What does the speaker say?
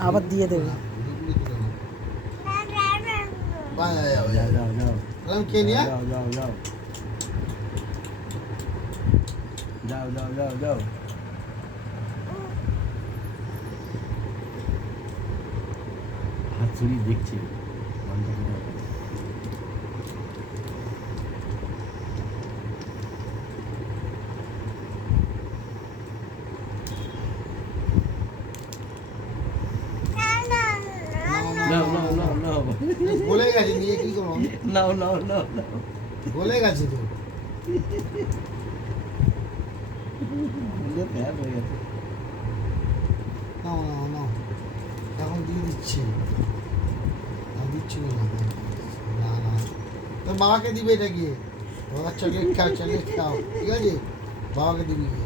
আবার দিয়ে দেবে। যাও যাও যাও কে নিয়ে যাও যাও যাও যাও যাও যাও যাও হাত ছড়িয়ে দেখছে বন্ধ করে রাখো। নাও নাও নাও নাও বলে গেছে নিয়ে কি করবো আমি? নাও নাও নাও নাও বলে গেছে তো ফ্যান হয়ে গেছে নাও নাও নাও এখন দিয়ে দিচ্ছি দিচ্ছি না না না তোর বাবাকে দিবে এটা গিয়ে বাবার চকলেট খাও ঠিক আছে বাবাকে দিবি গিয়ে